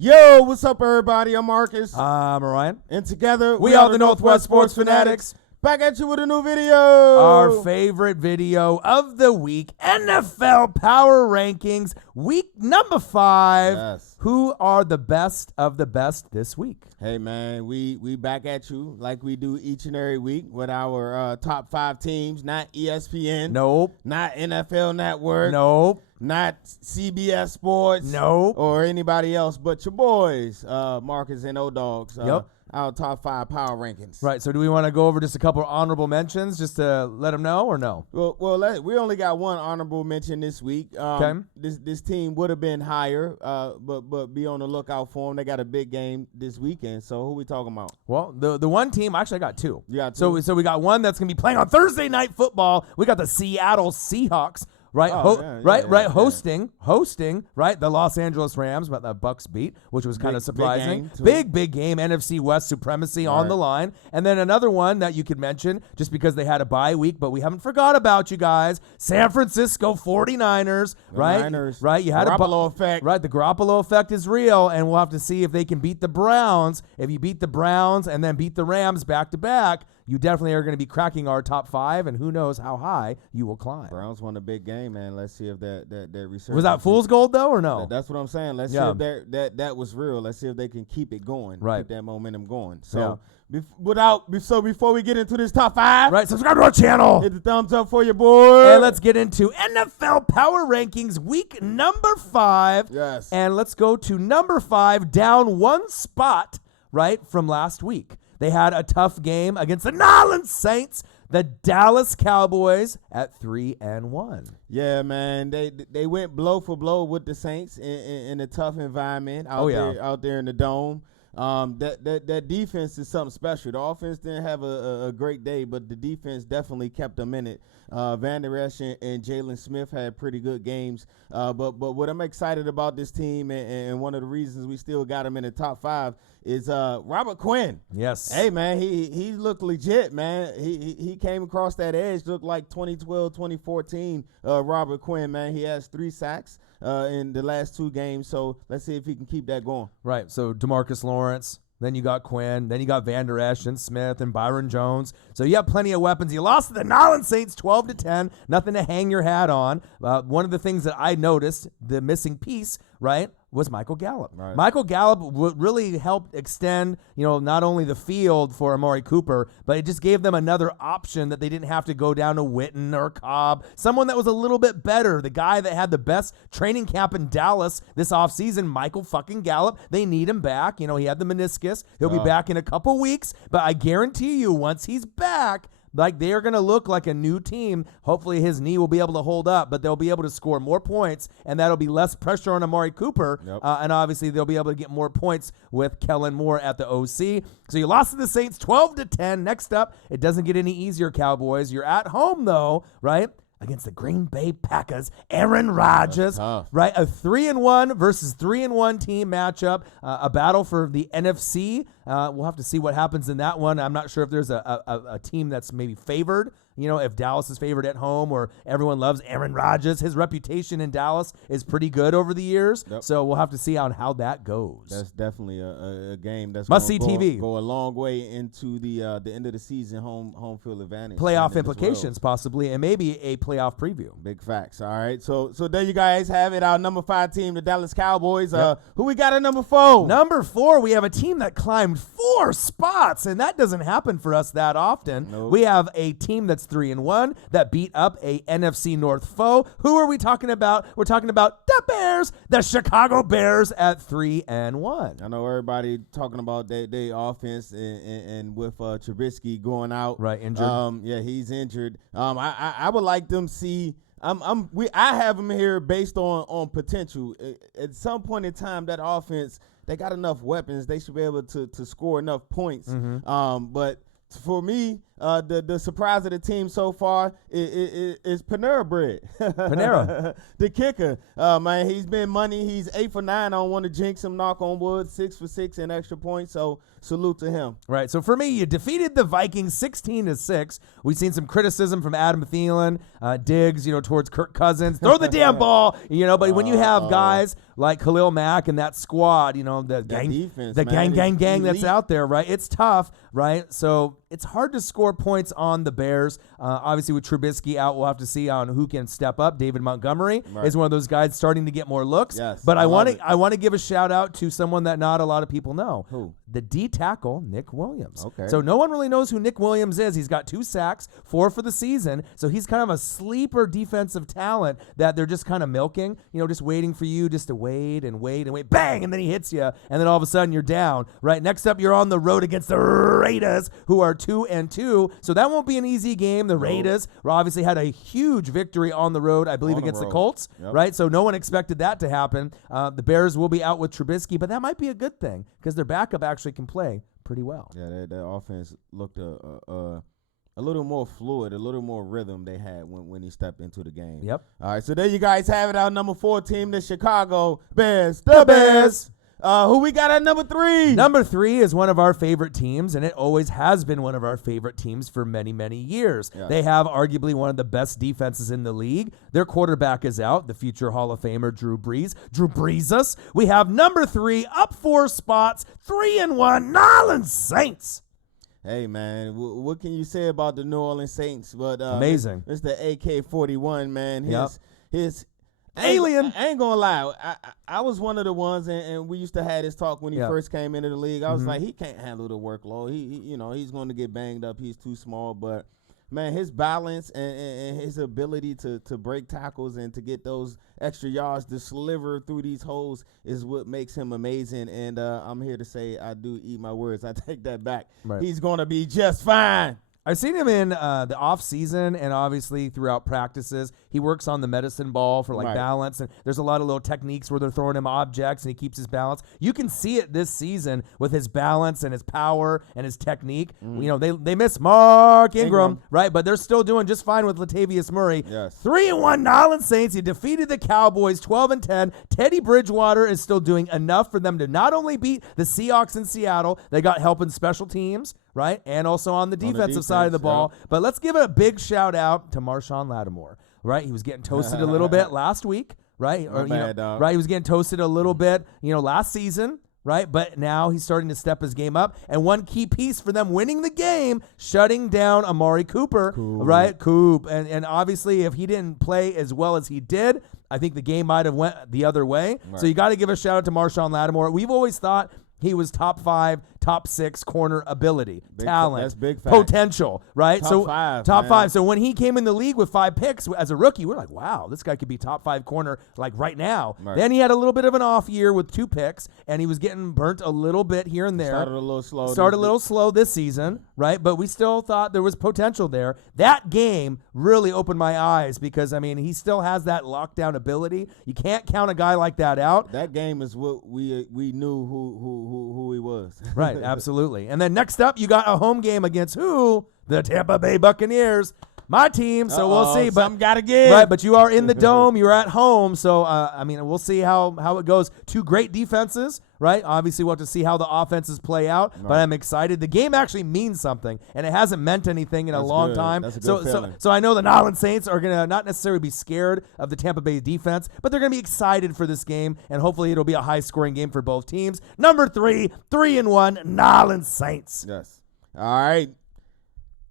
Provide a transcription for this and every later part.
Yo, what's up, everybody? I'm Marcus. I'm Ryan. And together, We are the Northwest Sports Fanatics. Back at you with a new video. Our favorite video of the week, NFL Power Rankings, week number 5. Yes. Who are the best of the best this week? Hey, man, we back at you like we do each and every week with our top 5 teams, not ESPN. Nope. Not NFL Network. Nope. Not CBS Sports. Nope. Or anybody else but your boys, Marcus and O-Dogs. Yep. Our top 5 power rankings. Right, so do we want to go over just a couple of honorable mentions just to let them know or no? Well, we only got one honorable mention this week. Okay. This team would have been higher, but be on the lookout for them. They got a big game this weekend. So who we talking about? Well, the one team, actually I got 2. You got 2? So we got one that's going to be playing on Thursday Night Football. We got the Seattle Seahawks. Right, hosting, right, the Los Angeles Rams, but the Bucks beat, which was kind of surprising. Big game, NFC West supremacy on the line. And then another one that you could mention, just because they had a bye week, but we haven't forgot about you guys, San Francisco 49ers, right? Niners. Right, you had Garoppolo effect. Right, the Garoppolo effect is real, and we'll have to see if they can beat the Browns. If you beat the Browns and then beat the Rams back-to-back, you definitely are going to be cracking our top 5, and who knows how high you will climb. Browns won a big game, man. Let's see if that research was that fool's gold though, or no? That's what I'm saying. Let's see if that was real. Let's see if they can keep it going, keep that momentum going. So before we get into this top 5, right? Subscribe to our channel. Hit the thumbs up for your boy. And let's get into NFL Power Rankings week number 5. Yes. And let's go to number 5, down 1 spot, right, from last week. They had a tough game against the New Orleans Saints, the Dallas Cowboys at 3-1. Yeah, man, they went blow for blow with the Saints in a tough environment out there in the dome. That defense is something special. The offense didn't have a great day, but the defense definitely kept them in it. Van Der Esch and Jalen Smith had pretty good games. But what I'm excited about this team, and one of the reasons we still got him in the top 5, is Robert Quinn. Yes. Hey, man, he looked legit, man. He came across that edge, looked like 2012, 2014 Robert Quinn, man. He has 3 sacks in the last 2 games, so let's see if he can keep that going. Right, so DeMarcus Lawrence, then you got Quinn, then you got Van Der Esch and Smith and Byron Jones. So you have plenty of weapons. You lost to the New Orleans Saints 12-10, nothing to hang your hat on. One of the things that I noticed, the missing piece, right, was Michael Gallup. Right. Michael Gallup really helped extend, not only the field for Amari Cooper, but it just gave them another option that they didn't have to go down to Witten or Cobb, someone that was a little bit better, the guy that had the best training camp in Dallas this offseason, Michael fucking Gallup. They need him back. He had the meniscus. He'll be back in a couple weeks, but I guarantee you once he's back, like they are going to look like a new team. Hopefully his knee will be able to hold up, but they'll be able to score more points, and that'll be less pressure on Amari Cooper. Yep. And obviously they'll be able to get more points with Kellen Moore at the OC. So you lost to the Saints 12-10. Next up, it doesn't get any easier, Cowboys. You're at home though, right? Against the Green Bay Packers, Aaron Rodgers, right? A 3-1 versus 3-1 team matchup, a battle for the NFC. We'll have to see what happens in that one. I'm not sure if there's a team that's maybe favored. If Dallas is favored at home or everyone loves Aaron Rodgers. His reputation in Dallas is pretty good over the years. Yep. So we'll have to see on how that goes. That's definitely a game that's must-see TV. Go a long way into the end of the season, home field advantage. Playoff implications possibly, and maybe a playoff preview. Big facts. All right. So there you guys have it. Our number 5 team, the Dallas Cowboys. Yep. Who we got at number 4? Number 4, we have a team that climbed 4 spots, and that doesn't happen for us that often. Nope. We have a team that's 3-1 that beat up a NFC North foe. Who are we talking about? We're talking about the Bears, the Chicago Bears at 3-1. I know everybody talking about their offense and with Trubisky going out. Right, injured. Yeah, he's injured. I would like them see. I have them here based on potential. At some point in time, that offense, they got enough weapons. They should be able to score enough points. Mm-hmm. But for me, the surprise of the team so far is Panera Bread. Panera. The kicker. Man, he's been money. He's 8 for 9. I don't want to jinx him, knock on wood, 6 for 6 in extra points. So salute to him. Right. So for me, you defeated the Vikings 16-6. We've seen some criticism from Adam Thielen, Diggs, towards Kirk Cousins. Throw the damn ball, but when you have guys like Khalil Mack and that squad, the gang, defense, the man, gang that's out there, right? It's tough, right? So it's hard to score points on the Bears. Obviously, with Trubisky out, we'll have to see on who can step up. David Montgomery is one of those guys starting to get more looks. Yes, but I want to give a shout out to someone that not a lot of people know. Who? The D tackle, Nick Williams. Okay. So no one really knows who Nick Williams is. He's got 2 sacks, 4 for the season. So he's kind of a sleeper defensive talent that they're just kind of milking, just waiting for you just to wait and wait and wait. Bang! And then he hits you. And then all of a sudden you're down. Right. Next up, you're on the road against the Raiders, who are 2-2. So that won't be an easy game. The Raiders obviously had a huge victory on the road, I believe, against the Colts. Yep. Right. So no one expected that to happen. The Bears will be out with Trubisky, but that might be a good thing because their backup actually can play pretty well. Yeah, that offense looked a little more fluid, a little more rhythm they had when he stepped into the game. Yep. All right, so there you guys have it. Our number 4 team, the Chicago Bears. The Bears. Who we got at number 3? Number 3 is one of our favorite teams, and it always has been one of our favorite teams for many, many years. Yeah. They have arguably one of the best defenses in the league. Their quarterback is out, the future Hall of Famer Drew Brees. Drew Brees-us. We have number 3, up 4 spots, 3-1, New Orleans Saints. Hey, man, what can you say about the New Orleans Saints? But amazing. It's the AK-41, man. His alien. I ain't gonna lie. I was one of the ones, and we used to have this talk when he first came into the league. I was like, he can't handle the workload. He's going to get banged up. He's too small. But man, his balance and his ability to break tackles and to get those extra yards to sliver through these holes is what makes him amazing. And I'm here to say I do eat my words. I take that back. Right. He's going to be just fine. I've seen him in the off season and obviously throughout practices. He works on the medicine ball for balance, and there's a lot of little techniques where they're throwing him objects and he keeps his balance. You can see it this season with his balance and his power and his technique. They miss Mark Ingram, right? But they're still doing just fine with Latavius Murray. Yes. 3-1 New Orleans Saints. You defeated the Cowboys 12-10. Teddy Bridgewater is still doing enough for them to not only beat the Seahawks in Seattle, they got help in special teams, right? And also on the defensive side of the ball. Yeah. But let's give a big shout out to Marshawn Lattimore, right? He was getting toasted a little bit last week, right? Right? He was getting toasted a little bit, last season, right? But now he's starting to step his game up. And one key piece for them winning the game, shutting down Amari Cooper, right? Coop. And obviously, if he didn't play as well as he did, I think the game might have went the other way. Right. So you got to give a shout out to Marshawn Lattimore. We've always thought he was top 5, top 6 corner ability, talent, that's big potential, right? Top 5. So when he came in the league with 5 picks as a rookie, we're like, wow, this guy could be top 5 corner like right now. Right. Then he had a little bit of an off year with 2 picks, and he was getting burnt a little bit here and there. Started a little slow this season, right? But we still thought there was potential there. That game really opened my eyes because, he still has that lockdown ability. You can't count a guy like that out. That game is what we knew who he was. Right, absolutely. And then next up, you got a home game against who? The Tampa Bay Buccaneers. My team, so we'll see. But some gotta give. Right, but you are in the dome. You're at home. So, we'll see how it goes. 2 great defenses, right? Obviously, we'll have to see how the offenses play out. Right. But I'm excited. The game actually means something, and it hasn't meant anything in a long time. That's a good feeling. So I know the New Orleans Saints are going to not necessarily be scared of the Tampa Bay defense, but they're going to be excited for this game, and hopefully it'll be a high-scoring game for both teams. Number 3, 3-1, New Orleans Saints. Yes. All right.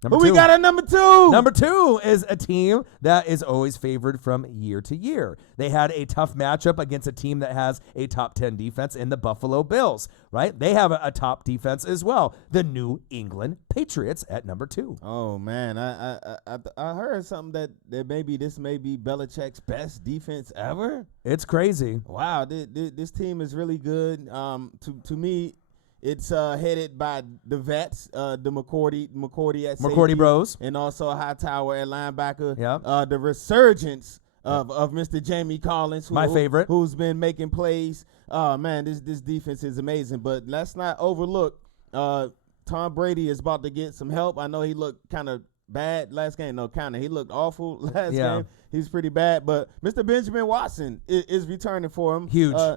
Who we got at number 2? Number 2 is a team that is always favored from year to year. They had a tough matchup against a team that has a top 10 defense in the Buffalo Bills, right? They have a top defense as well. The New England Patriots at number 2. Oh, man. I heard something that maybe this may be Belichick's best defense ever. It's crazy. Wow. This team is really good. To me, it's headed by the vets, the McCourty at safety, Bros, and also Hightower at linebacker. Yep. The resurgence of Mr. Jamie Collins, my favorite, who's been making plays. Man, this defense is amazing. But let's not overlook Tom Brady is about to get some help. I know he looked kind of bad last game. No, he looked awful last game. He's pretty bad. But Mr. Benjamin Watson is returning for him. Huge. I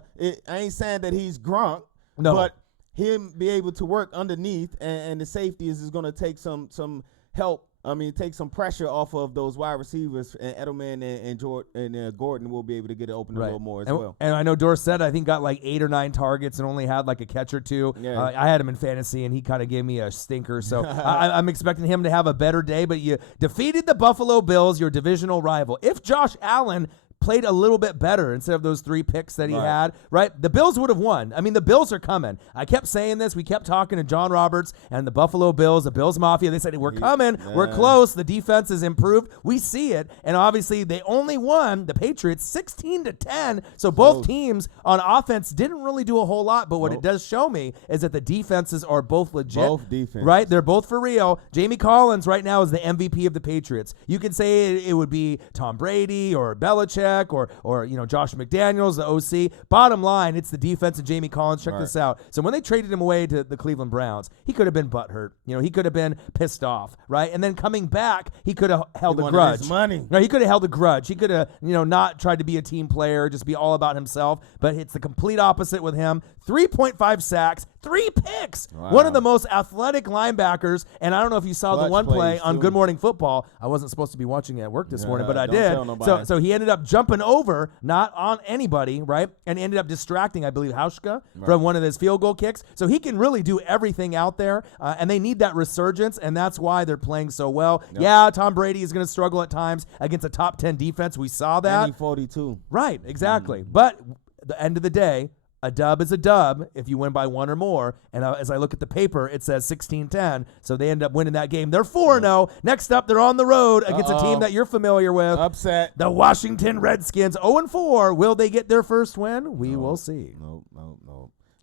ain't saying that he's Gronk, but him be able to work underneath, and the safeties is going to take some help. I mean, take some pressure off of those wide receivers, and Edelman and Gordon will be able to get it open a little more as well. And I know Dorsett, I think, got like 8 or 9 targets and only had like a catch or 2. Yeah. I had him in fantasy, and he kind of gave me a stinker. So I'm expecting him to have a better day. But you defeated the Buffalo Bills, your divisional rival. If Josh Allen played a little bit better instead of those 3 picks that he had, right? The Bills would have won. I mean, the Bills are coming. I kept saying this. We kept talking to John Roberts and the Buffalo Bills, the Bills Mafia. They said, we're coming. We're close. The defense has improved. We see it. And obviously, they only won, the Patriots, 16-10. So both teams on offense didn't really do a whole lot. But what it does show me is that the defenses are both legit. Both defenses. Right? They're both for real. Jamie Collins right now is the MVP of the Patriots. You could say it would be Tom Brady or Belichick or Josh McDaniels, the OC. Bottom line, it's the defense and Jamie Collins. Check this out. So when they traded him away to the Cleveland Browns, he could have been butthurt. He could have been pissed off, right? And then coming back, he could have held a grudge. His money. No, he could have held a grudge. He could have, not tried to be a team player, just be all about himself. But it's the complete opposite with him. 3.5 sacks, 3 picks. Wow. One of the most athletic linebackers. And I don't know if you saw the one play on Good Morning Football. I wasn't supposed to be watching it at work this morning, but I did. So he ended up jumping over, not on anybody, right? And ended up distracting, I believe, Hauschka from one of his field goal kicks. So he can really do everything out there, and they need that resurgence, and that's why they're playing so well. Yep. Yeah, Tom Brady is going to struggle at times against a top 10 defense. We saw that. And 42. Right, exactly. But at the end of the day, a dub is a dub if you win by 1 or more. And as I look at the paper, it says 16-10. So they end up winning that game. They're 4-0. Next up, they're on the road against a team that you're familiar with. Upset. The Washington Redskins, 0-4. Will they get their first win? We will see. Nope.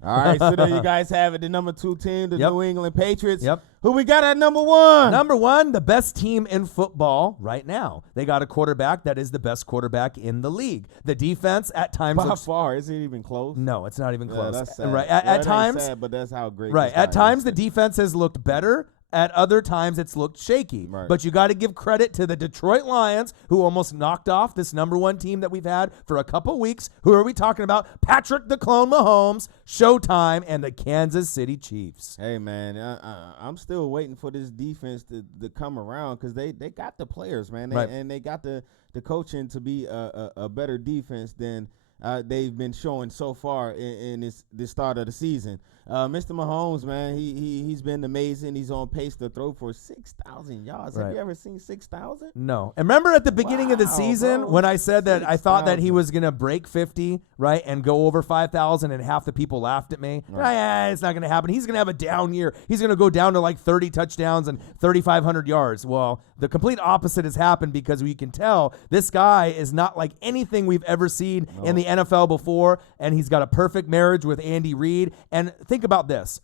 All right, so there you guys have it. The number 2 team, the New England Patriots. Yep. Who we got at number 1? Number 1, the best team in football right now. They got a quarterback that is the best quarterback in the league. The defense at times By far, is it even close? No, it's not even close. That's sad. Right. At times, sad, but that's how great. Right. At times, the defense has looked better. At other times, it's looked shaky. Right. But you got to give credit to the Detroit Lions, who almost knocked off this number 1 team that we've had for a couple weeks. Who are we talking about? Patrick the Clone Mahomes, Showtime, and the Kansas City Chiefs. Hey, man, I'm still waiting for this defense to come around because they got the players, man. And they got the coaching to be a better defense than they've been showing so far in this start of the season. Mr. Mahomes, man, he's been amazing. He's on pace to throw for 6,000 yards. Have you ever seen 6,000? No. And remember at the beginning of the season when I said that I thought that he was going to break 50, right, and go over 5,000, and half the people laughed at me? Right. It's not going to happen. He's going to have a down year. He's going to go down to like 30 touchdowns and 3,500 yards. Well, the complete opposite has happened because we can tell this guy is not like anything we've ever seen in the NFL before, and he's got a perfect marriage with Andy Reid. And think about this.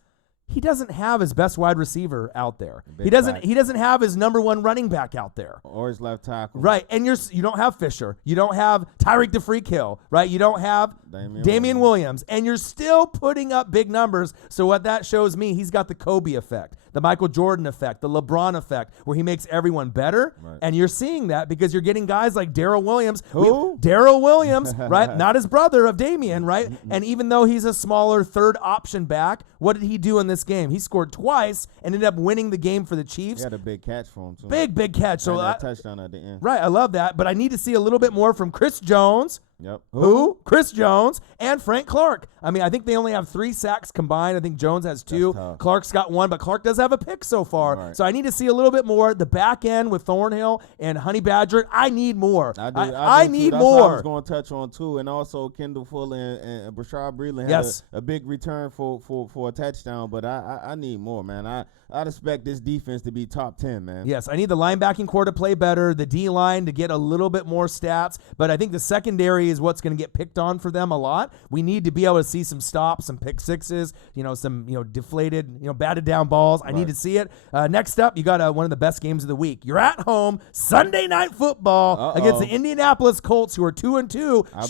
He doesn't have his best wide receiver out there. He doesn't have his number 1 running back out there. Or his left tackle. Right. And you don't have Fisher. You don't have Tyreek the Freak Hill, right? You don't have Damian Williams. And you're still putting up big numbers. So what that shows me, he's got the Kobe effect, the Michael Jordan effect, the LeBron effect, where he makes everyone better. Right. And you're seeing that because you're getting guys like Darrell Williams. Who? Darrell Williams, right? Not his brother of Damian, right? And even though he's a smaller third option back, what did he do in this game? He scored twice and ended up winning the game for the Chiefs. He had a big catch for him, too. Big catch. So that touchdown at the end. Right, I love that. But I need to see a little bit more from Chris Jones. Yep. Who? Chris Jones and Frank Clark. I mean, I think they only have 3 sacks combined. I think Jones has 2. Clark's got 1, but Clark does have a pick so far. Right. So I need to see a little bit more. The back end with Thornhill and Honey Badger, I need more. I need That's more. What I was going to touch on, too. And also Kendall Fuller and Brashard Breeland had a big return for a touchdown. But I need more, man. I'd expect this defense to be top 10, man. Yes, I need the linebacking core to play better, the D-line to get a little bit more stats. But I think the secondary is what's going to get picked on for them a lot. We need to be able to see some stops, some pick sixes, some deflated, batted down balls. I need to see it. Next up, you got one of the best games of the week. You're at home, Sunday Night Football against the Indianapolis Colts, who are 2-2.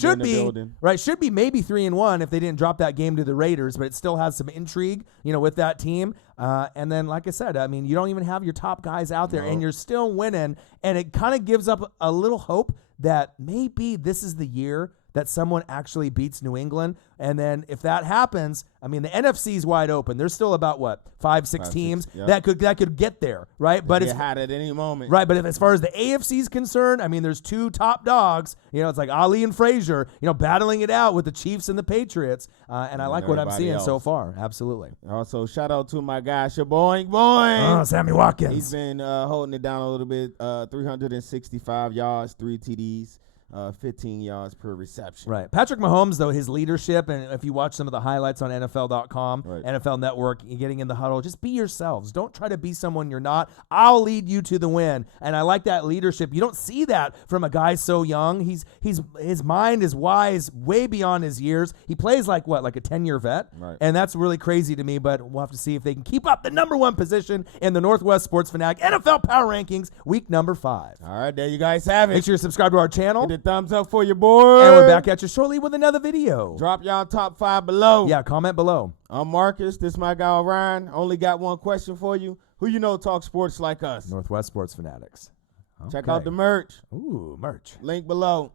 Should be maybe 3-1 if they didn't drop that game to the Raiders, but it still has some intrigue, with that team. And then, like I said, you don't even have your top guys out there, and you're still winning. And it kind of gives up a little hope that maybe this is the year that someone actually beats New England. And then if that happens, the NFC's wide open. There's still about, 5-6 teams that could get there, right? But it's hot at any moment. Right, but as far as the AFC's concerned, there's two top dogs. It's like Ali and Frazier, battling it out with the Chiefs and the Patriots. And I like what I'm seeing so far. Absolutely. Also, shout out to my guy, Shaboing Boing. Oh, Sammy Watkins. He's been holding it down a little bit. 365 yards, 3 TDs. 15 yards per reception. Right. Patrick Mahomes, though, his leadership, and if you watch some of the highlights on NFL.com, NFL Network, you're getting in the huddle, just be yourselves. Don't try to be someone you're not. I'll lead you to the win. And I like that leadership. You don't see that from a guy so young. His mind is wise, way beyond his years. He plays like a 10-year vet. Right. And that's really crazy to me, but we'll have to see if they can keep up the number 1 position in the Northwest Sports Fanatic NFL Power Rankings, week number 5. All right, there you guys have it. Make sure you subscribe to our channel. Hit the thumbs up for your boy. And we're back at you shortly with another video. Drop y'all top 5 below. Yeah, comment below. I'm Marcus. This is my guy, Ryan. Only got one question for you. Who talk sports like us? Northwest Sports Fanatics. Check out the merch. Ooh, merch. Link below.